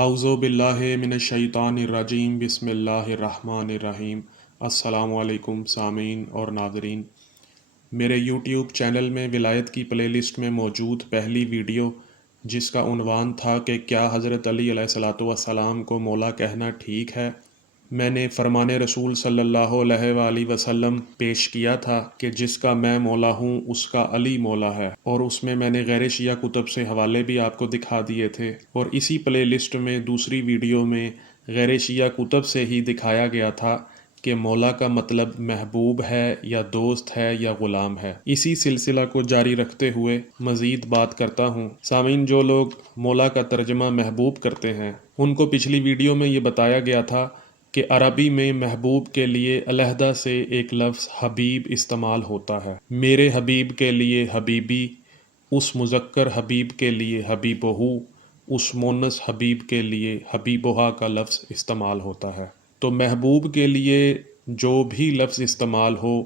اعوذ باللہ من الشیطان الرجیم بسم اللہ الرحمن الرحیم۔ السلام علیکم سامعین اور ناظرین، میرے یوٹیوب چینل میں ولایت کی پلے لسٹ میں موجود پہلی ویڈیو جس کا عنوان تھا کہ کیا حضرت علی علیہ السلام کو مولا کہنا ٹھیک ہے، میں نے فرمان رسول صلی اللہ علیہ وآلہ وسلم پیش کیا تھا کہ جس کا میں مولا ہوں اس کا علی مولا ہے، اور اس میں نے غیر شیعہ کتب سے حوالے بھی آپ کو دکھا دیے تھے، اور اسی پلے لسٹ میں دوسری ویڈیو میں غیر شیعہ کتب سے ہی دکھایا گیا تھا کہ مولا کا مطلب محبوب ہے یا دوست ہے یا غلام ہے۔ اسی سلسلہ کو جاری رکھتے ہوئے مزید بات کرتا ہوں۔ سامعین، جو لوگ مولا کا ترجمہ محبوب کرتے ہیں ان کو پچھلی ویڈیو میں یہ بتایا گیا تھا کہ عربی میں محبوب کے لیے علیحدہ سے ایک لفظ حبیب استعمال ہوتا ہے۔ میرے حبیب کے لیے حبیبی، اس مذکر حبیب کے لیے حبیبہو، اس مونس حبیب کے لیے حبیبہا کا لفظ استعمال ہوتا ہے۔ تو محبوب کے لیے جو بھی لفظ استعمال ہو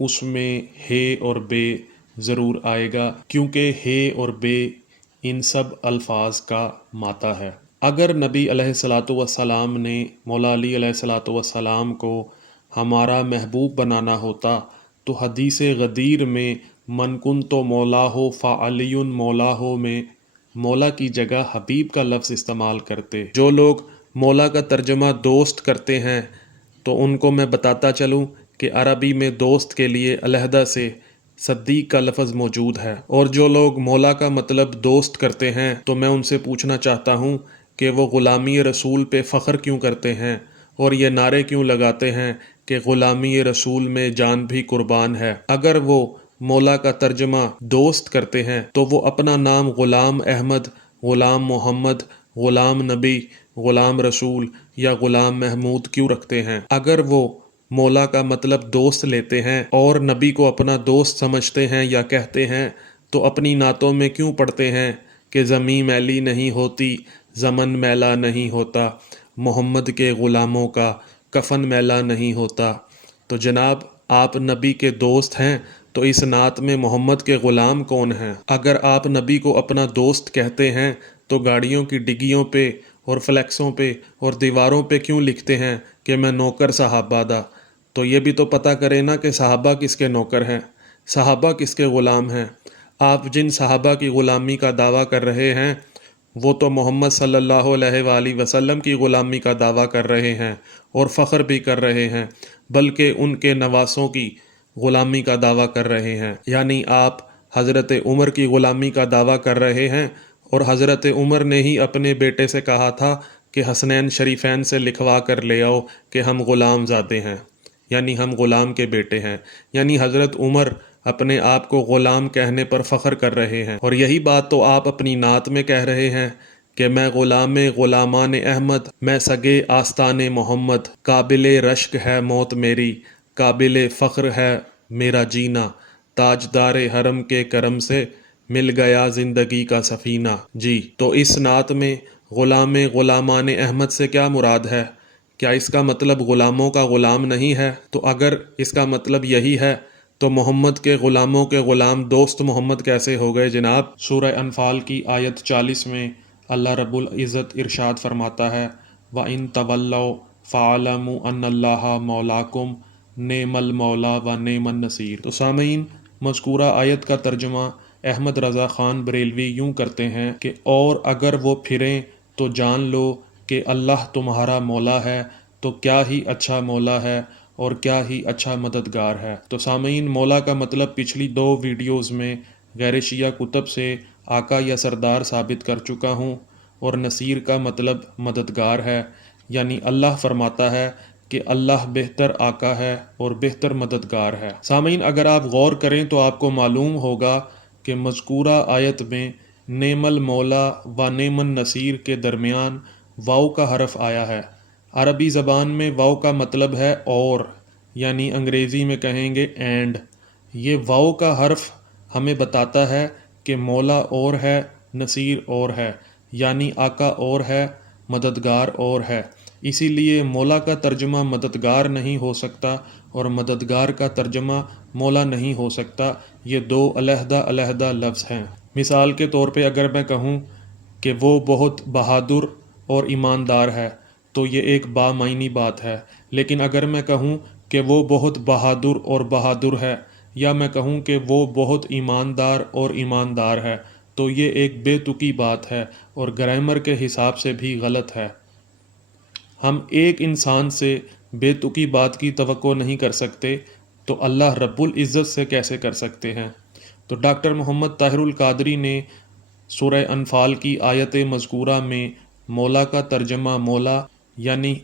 اس میں ہے اور بے ضرور آئے گا، کیونکہ ہے اور بے ان سب الفاظ کا ماتا ہے۔ اگر نبی علیہ السلام نے مولا علی علیہ السلام کو ہمارا محبوب بنانا ہوتا تو حدیث غدیر میں من کنت مولاہ فعلی مولاہ میں مولا کی جگہ حبیب کا لفظ استعمال کرتے۔ جو لوگ مولا کا ترجمہ دوست کرتے ہیں تو ان کو میں بتاتا چلوں کہ عربی میں دوست کے لیے علیحدہ سے صدیق کا لفظ موجود ہے، اور جو لوگ مولا کا مطلب دوست کرتے ہیں تو میں ان سے پوچھنا چاہتا ہوں کہ وہ غلامی رسول پہ فخر کیوں کرتے ہیں اور یہ نعرے کیوں لگاتے ہیں کہ غلامی رسول میں جان بھی قربان ہے۔ اگر وہ مولا کا ترجمہ دوست کرتے ہیں تو وہ اپنا نام غلام احمد، غلام محمد، غلام نبی، غلام رسول یا غلام محمود کیوں رکھتے ہیں؟ اگر وہ مولا کا مطلب دوست لیتے ہیں اور نبی کو اپنا دوست سمجھتے ہیں یا کہتے ہیں تو اپنی نعتوں میں کیوں پڑھتے ہیں کہ زمین میلی نہیں ہوتی، زمن میلا نہیں ہوتا، محمد کے غلاموں کا کفن میلا نہیں ہوتا؟ تو جناب، آپ نبی کے دوست ہیں تو اس نعت میں محمد کے غلام کون ہیں؟ اگر آپ نبی کو اپنا دوست کہتے ہیں تو گاڑیوں کی ڈگیوں پہ اور فلیکسوں پہ اور دیواروں پہ کیوں لکھتے ہیں کہ میں نوکر صحابہ دا؟ تو یہ بھی تو پتہ کریں نا کہ صحابہ کس کے نوکر ہیں، صحابہ کس کے غلام ہیں۔ آپ جن صحابہ کی غلامی کا دعویٰ کر رہے ہیں وہ تو محمد صلی اللہ علیہ وآلہ وسلم کی غلامی کا دعویٰ کر رہے ہیں اور فخر بھی کر رہے ہیں، بلکہ ان کے نواسوں کی غلامی کا دعویٰ کر رہے ہیں۔ یعنی آپ حضرت عمر کی غلامی کا دعویٰ کر رہے ہیں، اور حضرت عمر نے ہی اپنے بیٹے سے کہا تھا کہ حسنین شریفین سے لکھوا کر لے آؤ کہ ہم غلام زادے ہیں، یعنی ہم غلام کے بیٹے ہیں۔ یعنی حضرت عمر اپنے آپ کو غلام کہنے پر فخر کر رہے ہیں، اور یہی بات تو آپ اپنی نعت میں کہہ رہے ہیں کہ میں غلام غلامان احمد، میں سگے آستان محمد، قابل رشک ہے موت میری، قابل فخر ہے میرا جینا، تاجدار حرم کے کرم سے مل گیا زندگی کا سفینہ۔ جی، تو اس نعت میں غلامان احمد سے کیا مراد ہے؟ کیا اس کا مطلب غلاموں کا غلام نہیں ہے؟ تو اگر اس کا مطلب یہی ہے تو محمد کے غلاموں کے غلام دوست محمد کیسے ہو گئے جناب؟ سورہ انفال کی آیت 40 میں اللہ رب العزت ارشاد فرماتا ہے وَإِن تَوَلَّوْا فَاعْلَمُوا أَنَّ اللَّهَ مَوْلَاكُمْ نِعْمَ الْمَوْلَىٰ وَنِعْمَ النَّصِيرُ۔ تو سامعین، مذکورہ آیت کا ترجمہ احمد رضا خان بریلوی یوں کرتے ہیں کہ اور اگر وہ پھریں تو جان لو کہ اللہ تمہارا مولا ہے، تو کیا ہی اچھا مولا ہے اور کیا ہی اچھا مددگار ہے۔ تو سامعین، مولا کا مطلب پچھلی 2 ویڈیوز میں غیر شیعہ کتب سے آقا یا سردار ثابت کر چکا ہوں، اور نصیر کا مطلب مددگار ہے، یعنی اللہ فرماتا ہے کہ اللہ بہتر آقا ہے اور بہتر مددگار ہے۔ سامعین، اگر آپ غور کریں تو آپ کو معلوم ہوگا کہ مذکورہ آیت میں نعم المولا و نعم النصیر کے درمیان واو کا حرف آیا ہے۔ عربی زبان میں واو کا مطلب ہے اور، یعنی انگریزی میں کہیں گے اینڈ۔ یہ واو کا حرف ہمیں بتاتا ہے کہ مولا اور ہے، نصیر اور ہے، یعنی آقا اور ہے، مددگار اور ہے۔ اسی لیے مولا کا ترجمہ مددگار نہیں ہو سکتا اور مددگار کا ترجمہ مولا نہیں ہو سکتا۔ یہ 2 علیحدہ علیحدہ لفظ ہیں۔ مثال کے طور پہ اگر میں کہوں کہ وہ بہت بہادر اور ایماندار ہے تو یہ ایک بامعنی بات ہے، لیکن اگر میں کہوں کہ وہ بہت بہادر اور بہادر ہے، یا میں کہوں کہ وہ بہت ایماندار اور ایماندار ہے، تو یہ ایک بے تکی بات ہے اور گرامر کے حساب سے بھی غلط ہے۔ ہم ایک انسان سے بے تکی بات کی توقع نہیں کر سکتے تو اللہ رب العزت سے کیسے کر سکتے ہیں؟ تو ڈاکٹر محمد طاہر القادری نے سورہ انفال کی آیت مذکورہ میں مولا کا ترجمہ مولا یعنی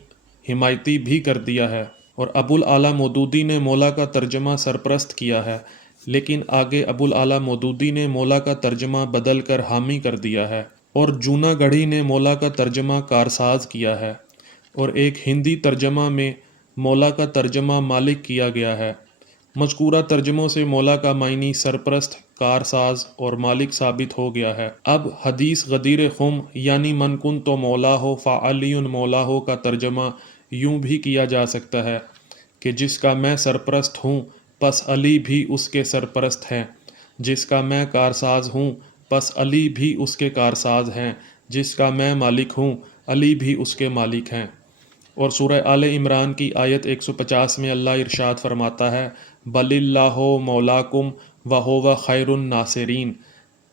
حمایتی بھی کر دیا ہے، اور ابو الاعلیٰ مودودی نے مولا کا ترجمہ سرپرست کیا ہے، لیکن آگے ابو الاعلیٰ مودودی نے مولا کا ترجمہ بدل کر حامی کر دیا ہے، اور جونا گڑھی نے مولا کا ترجمہ کارساز کیا ہے، اور ایک ہندی ترجمہ میں مولا کا ترجمہ مالک کیا گیا ہے۔ مذکورہ ترجموں سے مولا کا معنی سرپرست، کارساز اور مالک ثابت ہو گیا ہے۔ اب حدیث غدیر خم یعنی من کن تو مولا ہو فعلی مولا ہو کا ترجمہ یوں بھی کیا جا سکتا ہے کہ جس کا میں سرپرست ہوں پس علی بھی اس کے سرپرست ہیں، جس کا میں کارساز ہوں پس علی بھی اس کے کارساز ہیں، جس کا میں مالک ہوں علی بھی اس کے مالک ہیں۔ اور سورہ آل عمران کی آیت 150 میں اللہ ارشاد فرماتا ہے بل اللہ مولاکم وہو خیر الناصرین۔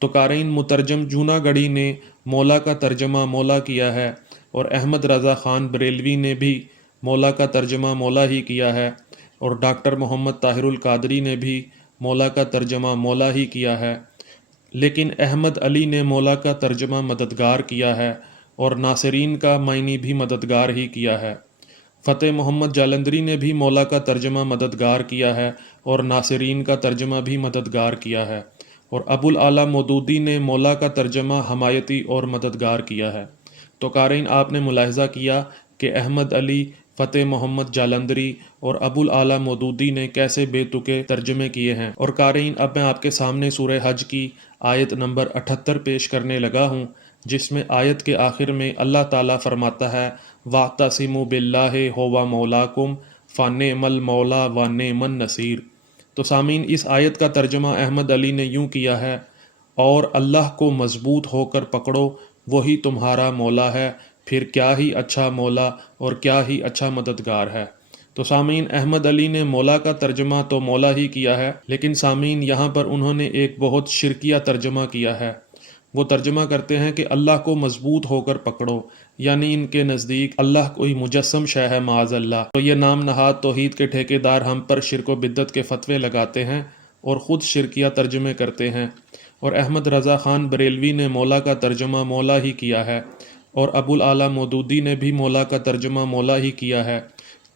تو قارئین مترجم جونا گڑھی نے مولا کا ترجمہ مولا کیا ہے، اور احمد رضا خان بریلوی نے بھی مولا کا ترجمہ مولا ہی کیا ہے، اور ڈاکٹر محمد طاہر القادری نے بھی مولا کا ترجمہ مولا ہی کیا ہے، لیکن احمد علی نے مولا کا ترجمہ مددگار کیا ہے، اور ناصرین کا معنی بھی مددگار ہی کیا ہے۔ فتح محمد جالندری نے بھی مولا کا ترجمہ مددگار کیا ہے اور ناصرین کا ترجمہ بھی مددگار کیا ہے، اور ابو الاعلیٰ مودودی نے مولا کا ترجمہ حمایتی اور مددگار کیا ہے۔ تو قارئین آپ نے ملاحظہ کیا کہ احمد علی، فتح محمد جالندری اور ابو الاعلیٰ مودودی نے کیسے بے تکے ترجمے کیے ہیں۔ اور قارئین اب میں آپ کے سامنے سورہ حج کی آیت نمبر 78 پیش کرنے لگا ہوں، جس میں آیت کے آخر میں اللہ تعالیٰ فرماتا ہے وَاعْتَصِمُوا بِاللَّهِ هُوَ مَوْلَاكُمْ فَنِعْمَ الْمَوْلَىٰ وَنِعْمَ النَّصِيرُ۔ تو سامعین، اس آیت کا ترجمہ احمد علی نے یوں کیا ہے اور اللہ کو مضبوط ہو کر پکڑو، وہی تمہارا مولا ہے، پھر کیا ہی اچھا مولا اور کیا ہی اچھا مددگار ہے۔ تو سامعین، احمد علی نے مولا کا ترجمہ تو مولا ہی کیا ہے، لیکن سامعین یہاں پر انہوں نے ایک بہت شرکیہ ترجمہ کیا ہے۔ وہ ترجمہ کرتے ہیں کہ اللہ کو مضبوط ہو کر پکڑو، یعنی ان کے نزدیک اللہ کوئی مجسم شے ہے معاذ اللہ۔ تو یہ نام نہاد توحید کے ٹھیکیدار ہم پر شرک و بدعت کے فتوے لگاتے ہیں اور خود شرکیہ ترجمے کرتے ہیں، اور احمد رضا خان بریلوی نے مولا کا ترجمہ مولا ہی کیا ہے، اور ابو الاعلیٰ مودودی نے بھی مولا کا ترجمہ مولا ہی کیا ہے،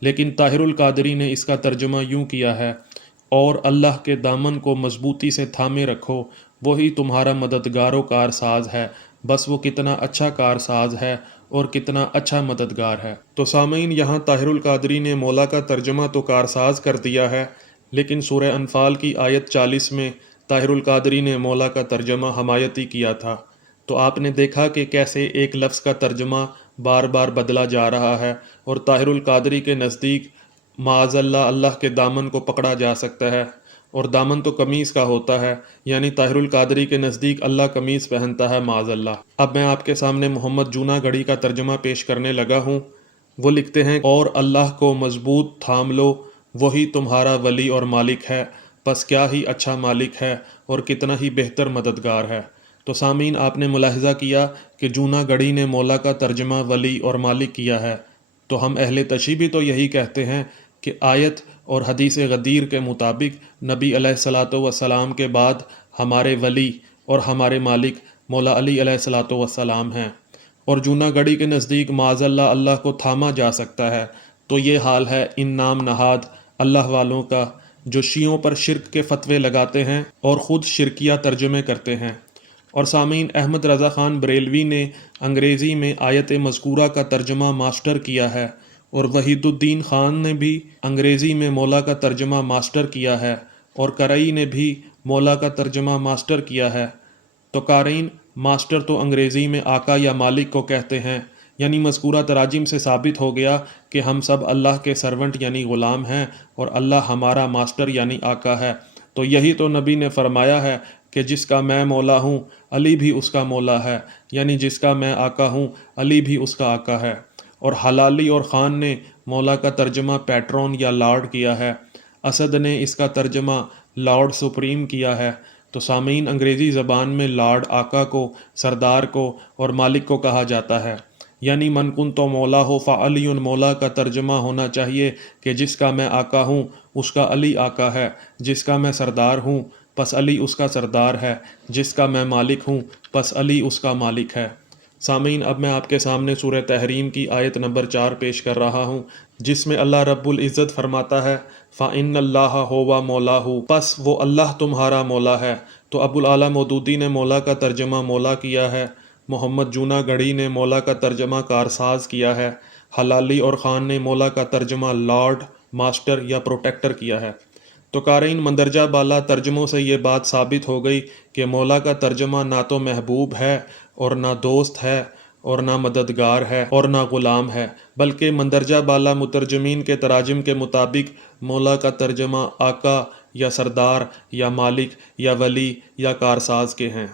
لیکن طاہر القادری نے اس کا ترجمہ یوں کیا ہے اور اللہ کے دامن کو مضبوطی سے تھامے رکھو، وہی تمہارا مددگار و کارساز ہے، بس وہ کتنا اچھا کارساز ہے اور کتنا اچھا مددگار ہے۔ تو سامعین، یہاں طاہر القادری نے مولا کا ترجمہ تو کارساز کر دیا ہے، لیکن سورہ انفال کی آیت 40 میں طاہر القادری نے مولا کا ترجمہ حمایتی کیا تھا۔ تو آپ نے دیکھا کہ کیسے ایک لفظ کا ترجمہ بار بار بدلا جا رہا ہے، اور طاہر القادری کے نزدیک معاذ اللہ اللہ کے دامن کو پکڑا جا سکتا ہے، اور دامن تو قمیص کا ہوتا ہے، یعنی طاہر القادری کے نزدیک اللہ قمیص پہنتا ہے معاذ اللہ۔ اب میں آپ کے سامنے محمد جونا گڑھی کا ترجمہ پیش کرنے لگا ہوں۔ وہ لکھتے ہیں اور اللہ کو مضبوط تھام لو، وہی تمہارا ولی اور مالک ہے، پس کیا ہی اچھا مالک ہے اور کتنا ہی بہتر مددگار ہے۔ تو سامعین، آپ نے ملاحظہ کیا کہ جونا گڑھی نے مولا کا ترجمہ ولی اور مالک کیا ہے، تو ہم اہل تشیع بھی تو یہی کہتے ہیں کہ آیت اور حدیث غدیر کے مطابق نبی علیہ الصلاۃ والسلام کے بعد ہمارے ولی اور ہمارے مالک مولا علی علیہ الصلاۃ والسلام ہیں، اور جونا گڑھی کے نزدیک معاذ اللہ اللہ کو تھاما جا سکتا ہے۔ تو یہ حال ہے ان نام نہاد اللہ والوں کا جو شیعوں پر شرک کے فتوے لگاتے ہیں اور خود شرکیہ ترجمے کرتے ہیں۔ اور سامعین، احمد رضا خان بریلوی نے انگریزی میں آیت مذکورہ کا ترجمہ ماسٹر کیا ہے، اور وحید الدین خان نے بھی انگریزی میں مولا کا ترجمہ ماسٹر کیا ہے، اور کرئی نے بھی مولا کا ترجمہ ماسٹر کیا ہے۔ تو قارئین، ماسٹر تو انگریزی میں آقا یا مالک کو کہتے ہیں، یعنی مذکورہ تراجم سے ثابت ہو گیا کہ ہم سب اللہ کے سرونٹ یعنی غلام ہیں، اور اللہ ہمارا ماسٹر یعنی آقا ہے۔ تو یہی تو نبی نے فرمایا ہے کہ جس کا میں مولا ہوں علی بھی اس کا مولا ہے، یعنی جس کا میں آقا ہوں علی بھی اس کا آقا ہے۔ اور حلالی اور خان نے مولا کا ترجمہ پیٹرون یا لارڈ کیا ہے، اسد نے اس کا ترجمہ لارڈ سپریم کیا ہے۔ تو سامعین، انگریزی زبان میں لارڈ آقا کو، سردار کو اور مالک کو کہا جاتا ہے، یعنی من کنت مولا ہو فعلی مولا کا ترجمہ ہونا چاہیے کہ جس کا میں آقا ہوں اس کا علی آقا ہے، جس کا میں سردار ہوں پس علی اس کا سردار ہے، جس کا میں مالک ہوں پس علی اس کا مالک ہے۔ سامعین، اب میں آپ کے سامنے سورہ تحریم کی آیت نمبر 4 پیش کر رہا ہوں، جس میں اللہ رب العزت فرماتا ہے فَإِنَّ اللَّهَ هُوَ مَوْلَاهُ، پس وہ اللہ تمہارا مولا ہے۔ تو ابو الاعلیٰ مودودی نے مولا کا ترجمہ مولا کیا ہے، محمد جونا گڑھی نے مولا کا ترجمہ کارساز کیا ہے، حلالی اور خان نے مولا کا ترجمہ لارڈ، ماسٹر یا پروٹیکٹر کیا ہے۔ تو قارئین، مندرجہ بالا ترجموں سے یہ بات ثابت ہو گئی کہ مولا کا ترجمہ نہ تو محبوب ہے اور نہ دوست ہے اور نہ مددگار ہے اور نہ غلام ہے، بلکہ مندرجہ بالا مترجمین کے تراجم کے مطابق مولا کا ترجمہ آقا یا سردار یا مالک یا ولی یا کارساز کے ہیں۔